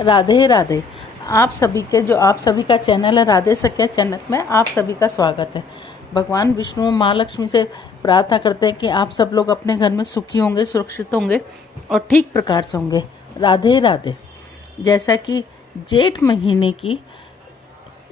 राधे राधे। आप सभी का चैनल है राधे सख्या चैनल में आप सभी का स्वागत है। भगवान विष्णु और माँ लक्ष्मी से प्रार्थना करते हैं कि आप सब लोग अपने घर में सुखी होंगे, सुरक्षित होंगे और ठीक प्रकार से होंगे। राधे राधे। जैसा कि जेठ महीने की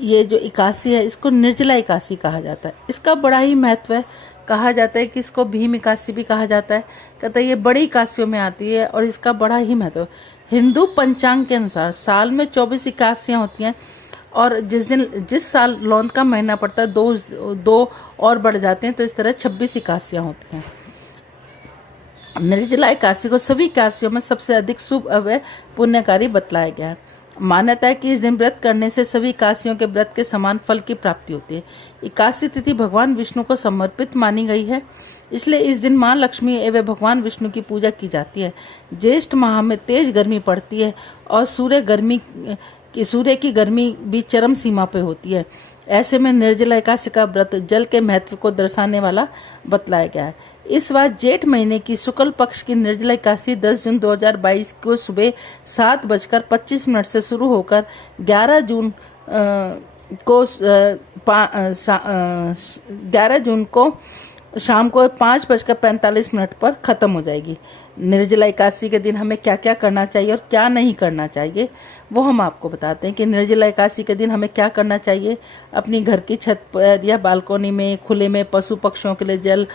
ये जो एकादशी है, इसको निर्जला एकादशी कहा जाता है। इसका बड़ा ही महत्व है। कहा जाता है कि इसको भीम एकादशी भी कहा जाता है। कहते हैं ये बड़ी एकादशियों में आती है और इसका बड़ा ही महत्व। हिंदू पंचांग के अनुसार साल में 24 एकादशियाँ होती हैं और जिस साल लौंद का महीना पड़ता है दो और बढ़ जाते हैं, तो इस तरह 26 एकादशियाँ होती हैं। निर्जला एकादशी को सभी एकादशियों में सबसे अधिक शुभ व पुण्यकारी बतलाया गया है। मान्यता है कि इस दिन व्रत करने से सभी एकादशियों के व्रत के समान फल की प्राप्ति होती है। एकादशी तिथि भगवान विष्णु को समर्पित मानी गई है, इसलिए इस दिन माँ लक्ष्मी एवं भगवान विष्णु की पूजा की जाती है। ज्येष्ठ माह में तेज गर्मी पड़ती है और सूर्य की गर्मी भी चरम सीमा पर होती है। ऐसे में निर्जला एकादशी का व्रत जल के महत्व को दर्शाने वाला बतलाया गया है। इस बार जेठ महीने की शुक्ल पक्ष की निर्जला एकादशी 10 जून 2022 को सुबह 7:25 से शुरू होकर 11 जून को शाम को 5:45 पर ख़त्म हो जाएगी। निर्जला एकादशी के दिन हमें क्या क्या करना चाहिए और क्या नहीं करना चाहिए, वो हम आपको बताते हैं कि निर्जला एकादशी के दिन हमें क्या करना चाहिए। अपनी घर की छत पर या बालकोनी में, खुले में पशु पक्षियों के लिए जल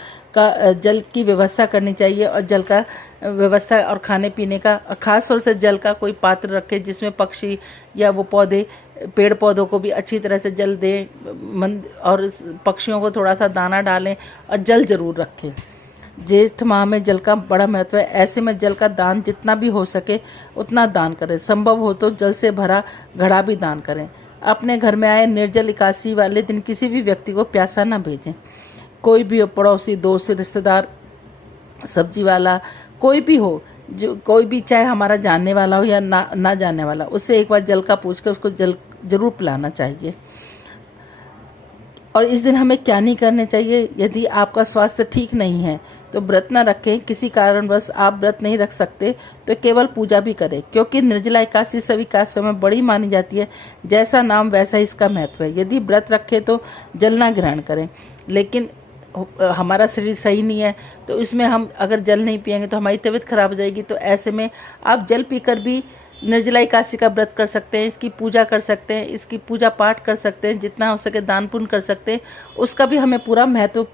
की व्यवस्था करनी चाहिए और जल का व्यवस्था और खाने पीने का, खास तौर से जल का कोई पात्र रखें जिसमें पक्षी या वो पेड़ पौधों को भी अच्छी तरह से जल दें और पक्षियों को थोड़ा सा दाना डालें और जल जरूर रखें। ज्येष्ठ माह में जल का बड़ा महत्व है। ऐसे में जल का दान जितना भी हो सके उतना दान करें। संभव हो तो जल से भरा घड़ा भी दान करें। अपने घर में आए निर्जल एकादशी वाले दिन किसी भी व्यक्ति को प्यासा न भेजें। कोई भी पड़ोसी, दोस्त, रिश्तेदार, सब्जी वाला, कोई भी हो, जो कोई भी, चाहे हमारा जानने वाला हो या ना जानने वाला, उससे एक बार जल का पूछ कर उसको जल जरूर पिलाना चाहिए। और इस दिन हमें क्या नहीं करने चाहिए। यदि आपका स्वास्थ्य ठीक नहीं है तो व्रत न रखें। किसी कारणवश आप व्रत नहीं रख सकते तो केवल पूजा भी करें, क्योंकि निर्जला एकादशी सभी एकादशियों में बड़ी मानी जाती है। जैसा नाम वैसा ही इसका महत्व है। यदि व्रत रखें तो जल ना ग्रहण करें, लेकिन हमारा शरीर सही नहीं है तो इसमें हम अगर जल नहीं पिएंगे तो हमारी तबीयत खराब हो जाएगी। तो ऐसे में आप जल पीकर भी निर्जला एकादशी का व्रत कर सकते हैं, इसकी पूजा कर सकते हैं, इसकी पूजा पाठ कर सकते हैं, जितना हो सके दान पुण्य कर सकते हैं। उसका भी हमें पूरा महत्व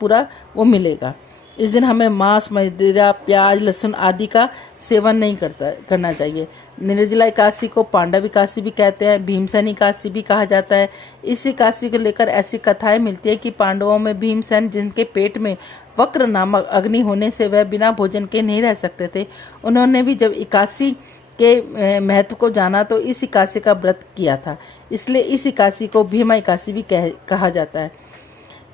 वो मिलेगा। इस दिन हमें मांस, मदिरा, प्याज, लहसुन आदि का सेवन नहीं करना चाहिए। निर्जला एकादशी को पांडव एकादशी भी कहते हैं, भीमसेन एकादशी भी कहा जाता है। इस एकादशी को लेकर ऐसी कथाएं मिलती है कि पांडवों में भीमसेन, जिनके पेट में वक्र नामक अग्नि होने से वह बिना भोजन के नहीं रह सकते थे, उन्होंने भी जब एकादशी के महत्व को जाना तो इस एकादशी का व्रत किया था। इसलिए इस एकादशी को भीमा एकादशी भी कहा जाता है।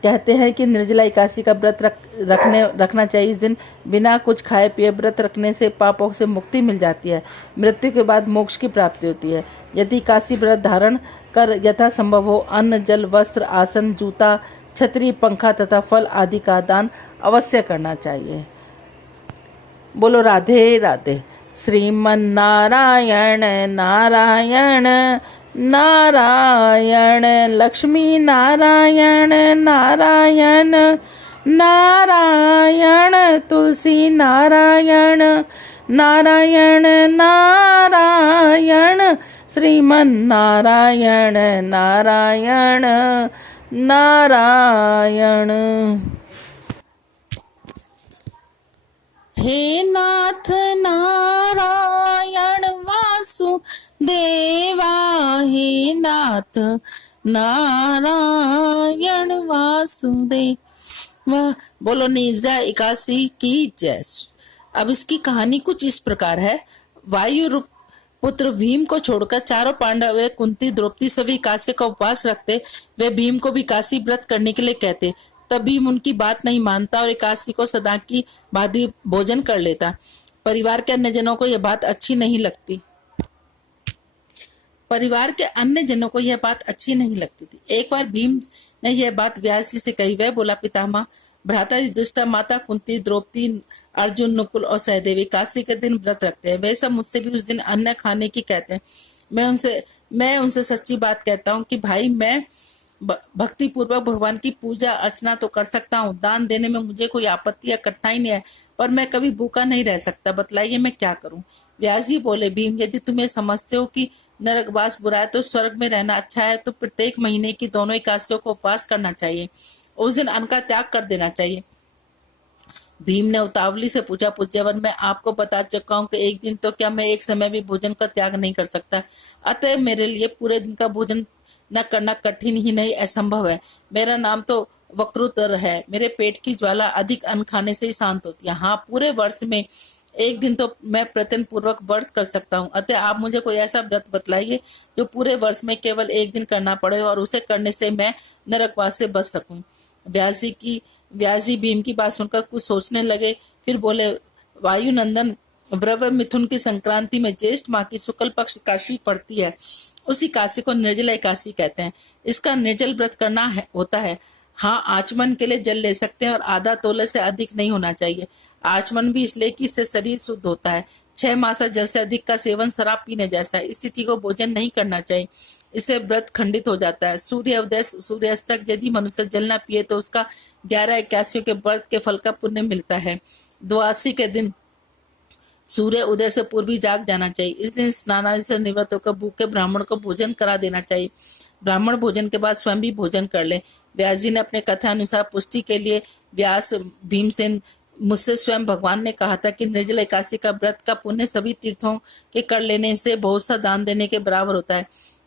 कहते हैं कि निर्जला एकादशी का व्रत रखना चाहिए। इस दिन बिना कुछ खाए पिए व्रत रखने से पापों से मुक्ति मिल जाती है। मृत्यु के बाद मोक्ष की प्राप्ति होती है। यदि एकादशी व्रत धारण कर यथासंभव हो अन्न, जल, वस्त्र, आसन, जूता, छतरी, पंखा तथा फल आदि का दान अवश्य करना चाहिए। बोलो राधे राधे। श्रीमन नारायण नारायण नारायण, लक्ष्मी नारायण नारायण नारायण, तुलसी नारायण नारायण नारायण, श्रीमन नारायण नारायण नारायण। हे नाथ नारायण वासुदेवा, हे नाथ नारायण वासुदेवा। बोलो निर्जला एकादशी की जय। अब इसकी कहानी कुछ इस प्रकार है। वायु रूप पुत्र भीम को छोड़कर चारों पांडव, कुंती, द्रौपदी सभी एकादशी का उपवास रखते। वे भीम को भी एकादशी व्रत करने के लिए कहते। तब भीम उनकी बात नहीं मानता और एकादशी को सदा की भांति भोजन कर लेता। परिवार के अन्य जनों को यह बात अच्छी नहीं लगती। एक बार भीम ने यह बात व्यास जी से कही। वह बोला, पितामह, भ्राता युधिष्ठिर, माता कुंती, द्रौपदी, अर्जुन, नकुल और सहदेवी काशी के दिन व्रत रखते हैं। वे सब मुझसे भी उस दिन अन्न खाने की कहते हैं। मैं उनसे सच्ची बात कहता हूँ कि भाई मैं भक्ति पूर्वक भगवान की पूजा अर्चना तो कर सकता हूँ, दान देने में मुझे कोई आपत्ति या कठिनाई नहीं है, पर मैं कभी भूखा नहीं रह सकता। बतलाइए मैं क्या करूँ। व्यास जी बोले, भीम यदि तुम्हें समझते हो कि नरकवास बुरा है तो स्वर्ग में रहना अच्छा है, तो प्रत्येक महीने की दोनों एकादशियों को उपवास करना चाहिए। उस दिन अन्न का त्याग कर देना चाहिए। भीम ने उतावली से पूछा, पूज्यवर मैं आपको बता चुका हूँ कि एक दिन तो क्या मैं एक समय भी भोजन का त्याग नहीं कर सकता, अतः मेरे लिए पूरे दिन का भोजन न करना कठिन ही नहीं असंभव है। मेरा नाम तो वक्रोतर है, मेरे पेट की ज्वाला अधिक अन्न खाने से ही शांत होती है। हाँ, पूरे वर्ष में एक दिन तो मैं प्रयत्न पूर्वक व्रत कर सकता हूँ, अतः आप मुझे कोई ऐसा व्रत बतलाइए जो पूरे वर्ष में केवल एक दिन करना पड़े और उसे करने से मैं नरकवास से बच सकूं। व्यास जी भीम की बात सुनकर कुछ सोचने लगे, फिर बोले, वायुनंदन, व्रव मिथुन की संक्रांति में ज्येष्ठ माह की शुक्ल पक्ष एकादशी पड़ती है, उसी एकादशी को निर्जला एकादशी कहते हैं। इसका निर्जल व्रत करना होता है। हाँ, आचमन के लिए जल ले सकते हैं और आधा तोले से अधिक नहीं होना चाहिए। आचमन भी इसलिए कि इससे शरीर शुद्ध होता है। 6 मासा जल से अधिक का सेवन शराब पीने जैसा है। इस स्थिति को भोजन नहीं करना चाहिए, इससे व्रत खंडित हो जाता है। सूर्य उदय सूर्यास्त तक यदि मनुष्य जल न पिए तो उसका 11 एकादशियों के व्रत के फल का पुण्य मिलता है। द्वादशी के दिन सूर्य उदय से पूर्व ही जाग जाना चाहिए। इस दिन स्नान आदि से निवृत्त होकर भूखे ब्राह्मण को भोजन करा देना चाहिए। ब्राह्मण भोजन के बाद स्वयं भी भोजन कर ले। व्यास जी ने अपने कथा अनुसार पुष्टि के लिए व्यास भीमसेन, मुझसे स्वयं भगवान ने कहा था कि निर्जल एकादशी का व्रत का पुण्य सभी तीर्थों के कर लेने से बहुत सा दान देने के बराबर होता है।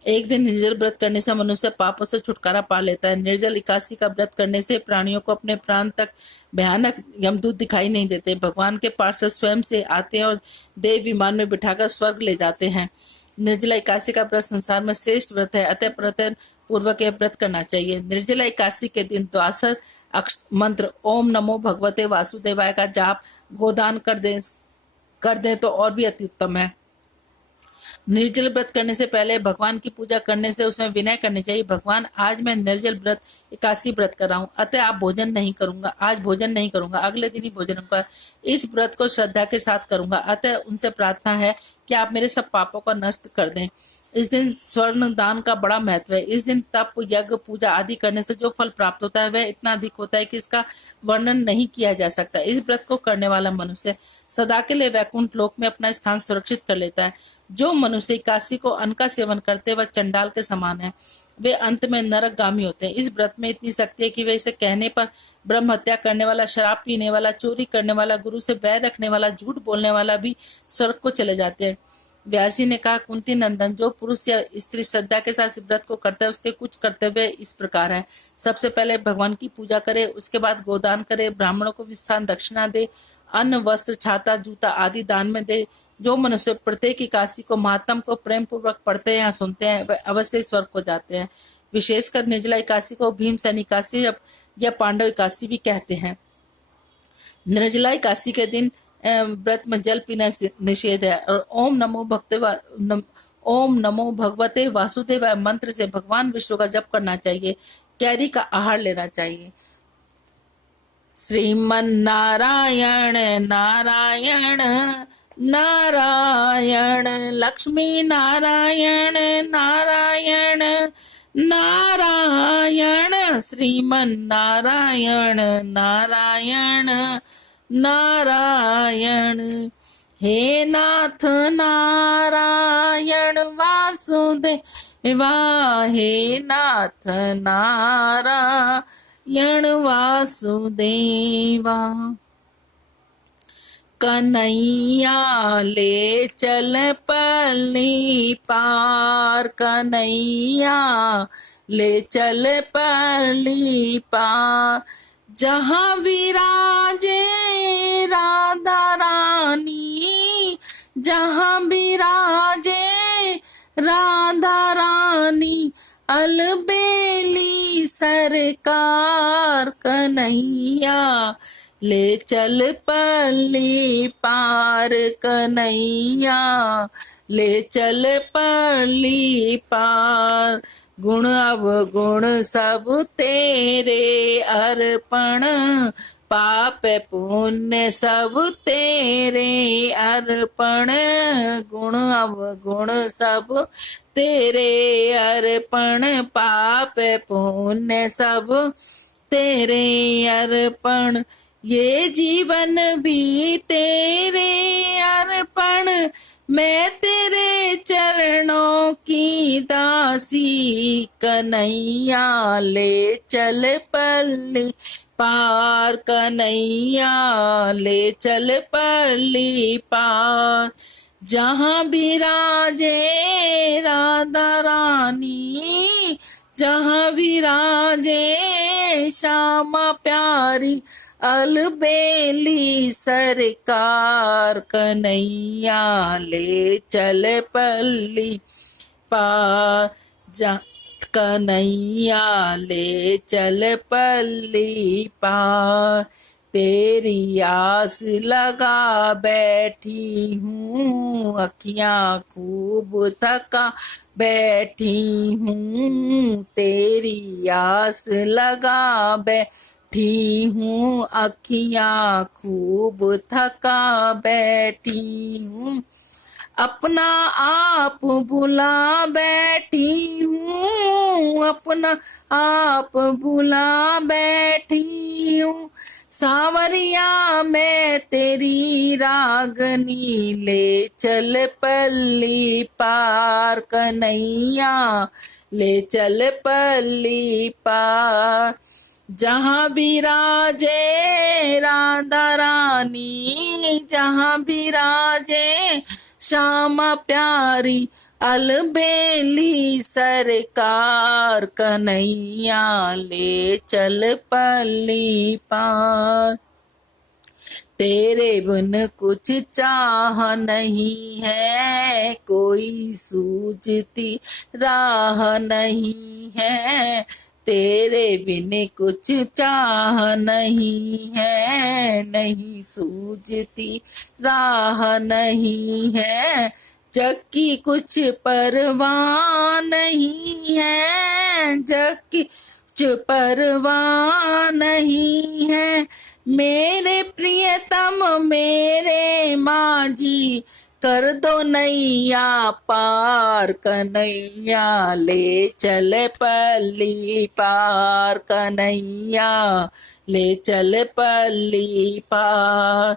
एक दिन निर्जल व्रत करने से मनुष्य पापों से छुटकारा पा लेता है। निर्जल एकादशी का व्रत करने से प्राणियों को अपने प्राण तक भयानक यमदूत दिखाई नहीं देते। भगवान के पार्षद स्वयं से आते हैं और देव विमान में बिठाकर स्वर्ग ले जाते हैं। निर्जला एकादशी का व्रत संसार में श्रेष्ठ व्रत है, अतः प्रयत्न पूर्वक यह व्रत करना चाहिए। निर्जला एकादशी के दिन द्वादश मंत्र ओम नमो भगवते वासुदेवाय का जाप गोदान कर दे तो और भी अति उत्तम है। निर्जल व्रत करने से पहले भगवान की पूजा करने से उसमें विनय करनी चाहिए। भगवान, आज मैं निर्जल व्रत एकादशी व्रत कर रहा हूँ, अतः आप भोजन नहीं करूंगा, आज भोजन नहीं करूंगा, अगले दिन ही भोजन करूंगा। इस व्रत को श्रद्धा के साथ करूंगा, अतः उनसे प्रार्थना है कि आप मेरे सब पापों को नष्ट कर दें। इस दिन स्वर्ण दान का बड़ा महत्व है। इस दिन तप, यज्ञ, पूजा आदि करने से जो फल प्राप्त होता है वह इतना अधिक होता है कि इसका वर्णन नहीं किया जा सकता। इस व्रत को करने वाला मनुष्य सदा के लिए वैकुंठ लोक में अपना स्थान सुरक्षित कर लेता है। जो मनुष्य एकादशी को अन्न का सेवन करते वह चंडाल के समान है, वे अंत में नरकगामी होते हैं। इस व्रत में इतनी शक्ति है कि वे इसे कहने पर ब्रह्म हत्या करने वाला, शराब पीने वाला, चोरी करने वाला, गुरु से बैर रखने वाला, झूठ बोलने वाला भी स्वर्ग को चले जाते हैं। व्यासी ने कहा, कुंती नंदन, जो पुरुष या स्त्री श्रद्धा के साथ व्रत को करता है उसके कुछ कर्तव्य इस प्रकार है। सबसे पहले भगवान की पूजा करे, उसके बाद गोदान करे, ब्राह्मणों को विस्तान दक्षिणा दे, अन्न, वस्त्र, छाता, जूता आदि दान में दे। जो मनुष्य प्रत्येक एकादशी को महात्म को प्रेम पूर्वक पढ़ते हैं या सुनते हैं वह अवश्य स्वर्ग को जाते हैं। विशेषकर निर्जला एकादशी को भीमसेन एकादशी या पांडव एकादशी भी कहते हैं। निर्जला एकादशी के दिन व्रत में जल पीना निषेध है और ओम नमो भगवते वासुदेवाय मंत्र से भगवान विष्णु का जप करना चाहिए। कैरी का आहार लेना चाहिए। श्रीमन नारायण नारायण नारायण, लक्ष्मी नारायण नारायण नारायण, श्रीमन नारायण नारायण नारायण। हे नाथ नारायण वासुदेवा, हे नाथ नारायण वासुदेवा। कन्हैया ले चल पल्ली पार, कन्हैया ले चल पल्ली पार, जहाँ विराजे राधा रानी, जहाँ विराजे राधा रानी, अलबेली सरकार। कन्हैया ले चल पल्ली पार, कन्हैया ले चल पल्ली पार। गुण अवगुण सब तेरे अर्पण, पाप पुण्य सब तेरे अर्पण, गुण अवगुण सब तेरे अर्पण, पाप पुण्य सब तेरे अर्पण, ये जीवन भी तेरे अर्पण, मैं तेरे चरणों की दासी, कन्हैया ले चल पल्ली पार, कन्हैया ले चल पल्ली पार, जहाँ विराजे राधा रानी, जहाँ विराजे श्यामा प्यारी, अलबेली सरकार, कन्हैया ले चल पल्ली पार, कन्हैया ले चल पल्ली पार, तेरी आस लगा बैठी हूँ, अखियाँ खूब थका बैठी हूँ, तेरी आस लगा बैठी हूँ, अखियाँ खूब थका बैठी हूँ, अपना आप भुला बैठी हूँ, अपना आप भुला बैठी हूँ, सावरिया मैं तेरी रागनी, ले चल पल्ली पार, कन्हैया ले चल पल्ली पार, जहाँ विराजे राधा रानी, जहाँ विराजे श्यामा प्यारी, अलबेली सरकार, कन्हैया ले चल पल्ली पार, तेरे बिन कुछ चाह नहीं है, कोई सूझती राह नहीं है, तेरे बिन कुछ चाह नहीं है, नहीं सूझती राह नहीं है, जग की कुछ परवाह नहीं है, जग की कुछ परवाह नहीं है, मेरे प्रियतम मेरे मांझी, कर दो नैया पार, कन्हैया ले चल पल्ली पार, कन्हैया ले चल पल्ली पार,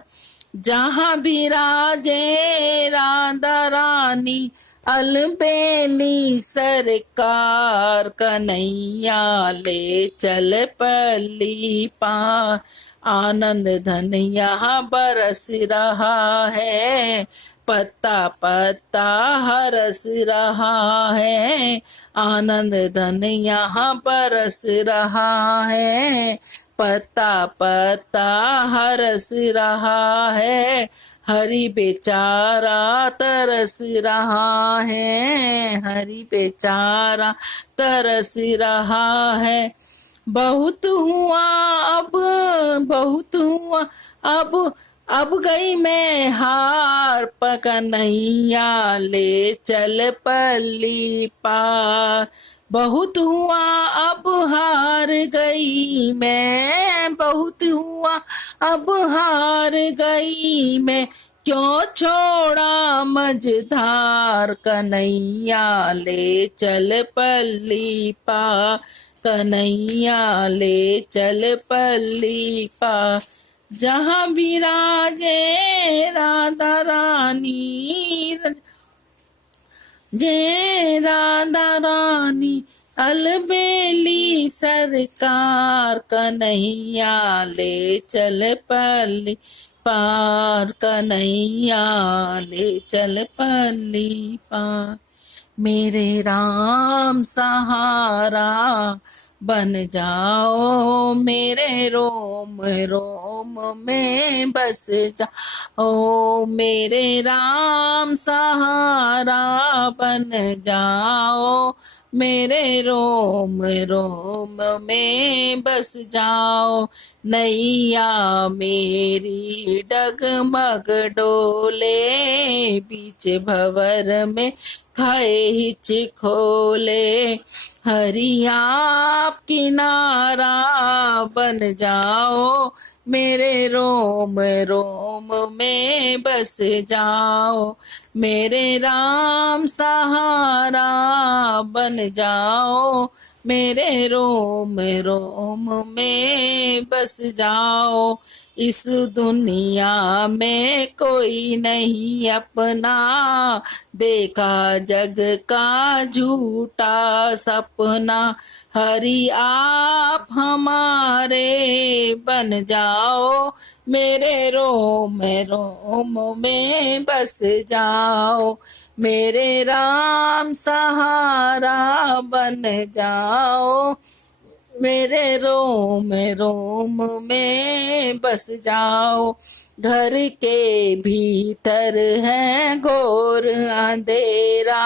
जहाँ विराजे राधा रानी, अलबेली सरकार, कन्हैया ले चल पल्ली पार, आनंद धन यहाँ बरस रहा है, पत्ता पत्ता हरस रहा है, आनंद धन यहाँ बरस रहा है, पत्ता पत्ता हरस रहा है, हरि बेचारा तरस रहा है, हरि बेचारा तरस रहा है, बहुत हुआ अब, बहुत हुआ अब गई मैं हार, कन्हैया ले चल पल्ली पार, बहुत हुआ अब हार गई मैं, बहुत हुआ अब हार गई मैं, क्यों छोड़ा मझधार, कन्हैया ले चल पल्ली पार, कन्हैया ले चल पल्ली पार, जहाँ विराजे राधा रानी, जय राधा रानी, अलबेली सरकार, कन्हैया ले चल पल्ली पार, कन्हैया ले चल पल्ली पार, मेरे राम सहारा बन जाओ, मेरे रोम रोम में बस जाओ, मेरे राम सहारा बन जाओ, मेरे रोम रोम में बस जाओ। नैया मेरी डगमग डोले, बीच भंवर में खाए हिचकोले। हरि आप किनारा बन जाओ, मेरे रोम रोम में बस जाओ। मेरे राम सहारा बन जाओ, मेरे रोम रोम में बस जाओ। इस दुनिया में कोई नहीं अपना, देखा जग का झूठा सपना। हरि आप हमारे बन जाओ, मेरे रोम रोम में बस जाओ। मेरे राम सहारा बन जाओ, मेरे रोम रोम में बस जाओ। घर के भीतर है घोर अंधेरा,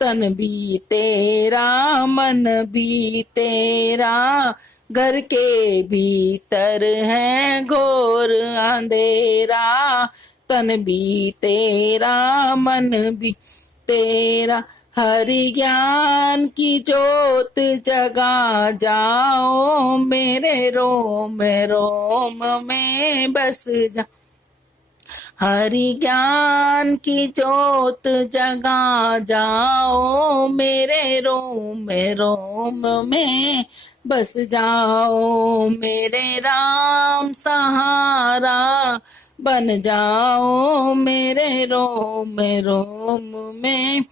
तन भी तेरा मन भी तेरा। घर के भीतर है घोर अंधेरा, तन भी तेरा मन भी तेरा। हरि ज्ञान की ज्योत जगा जाओ, मेरे रोम रोम में बस जा। हरि ज्ञान की ज्योत जगा जाओ, मेरे रोम रोम में बस जाओ। मेरे राम सहारा बन जाओ, मेरे रोम रोम में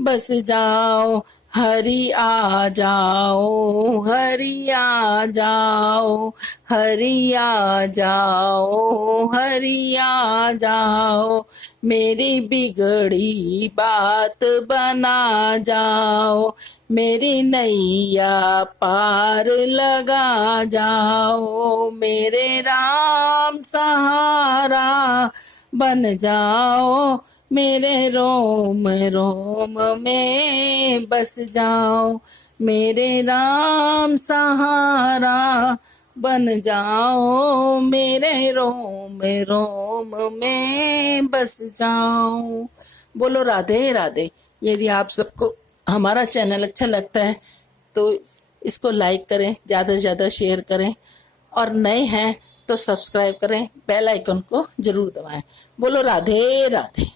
बस जाओ। हरि आ जाओ, हरि आ जाओ, हरि आ जाओ, हरि आ जाओ। मेरी बिगड़ी बात बना जाओ, मेरी नैया पार लगा जाओ। मेरे राम सहारा बन जाओ, मेरे रोम रोम में बस जाओ। मेरे राम सहारा बन जाओ, मेरे रोम रोम में बस जाओ। बोलो राधे राधे। यदि आप सबको हमारा चैनल अच्छा लगता है तो इसको लाइक करें, ज़्यादा से ज़्यादा शेयर करें, और नए हैं तो सब्सक्राइब करें, बेल आइकन को जरूर दबाएं। बोलो राधे राधे।